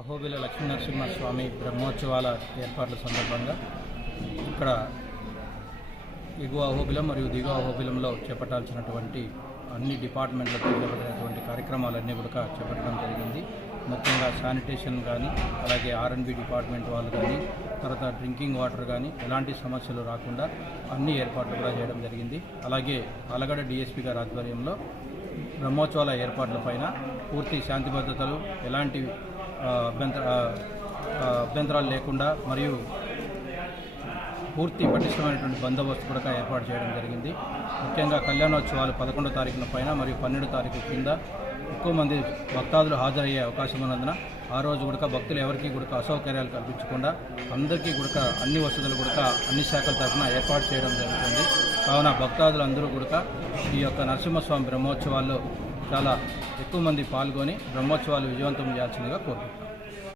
అహోబిల లక్ష్మీనరసింహస్వామి బ్రహ్మోత్సవాల ఏర్పాట్ల సందర్భంగా ఇక్కడ ఎగువ అహోబిలం మరియు దిగువ అహోబిలంలో చేపట్టాల్సినటువంటి అన్ని డిపార్ట్మెంట్లతో చేపట్టినటువంటి కార్యక్రమాలన్నీ కూడా చేపట్టడం జరిగింది. ముఖ్యంగా శానిటేషన్ కానీ, అలాగే R&B డిపార్ట్మెంట్ వాళ్ళు కానీ, తర్వాత డ్రింకింగ్ వాటర్ కానీ ఎలాంటి సమస్యలు రాకుండా అన్ని ఏర్పాట్లు కూడా చేయడం జరిగింది. అలాగే ఆలగడ్డ DSP గారి ఆధ్వర్యంలో బ్రహ్మోత్సవాల ఏర్పాట్లపైన పూర్తి శాంతి భద్రతలు, ఎలాంటి అభ్యంతరాలు లేకుండా మరియు పూర్తి పటిష్టమైనటువంటి బందోబస్తు కూడా ఏర్పాటు చేయడం జరిగింది. ముఖ్యంగా కళ్యాణోత్సవాలు 11వ తారీఖున పైన మరియు 12వ తారీఖు కింద ఎక్కువ మంది భక్తాదులు హాజరయ్యే అవకాశం ఉన్నందున ఆ రోజు కూడా భక్తులు ఎవరికి కూడా అసౌకర్యాలు కల్పించకుండా అందరికీ కూడా అన్ని వసతులు కూడా అన్ని శాఖల తరఫున ఏర్పాటు చేయడం జరుగుతుంది. కావున భక్తాదులు అందరూ కూడా ఈ యొక్క నరసింహస్వామి బ్రహ్మోత్సవాల్లో చాలా ఎక్కువ మంది పాల్గొని బ్రహ్మోత్సవాలు విజయవంతం చేయాల్సిందిగా కోరుకుంటున్నాను.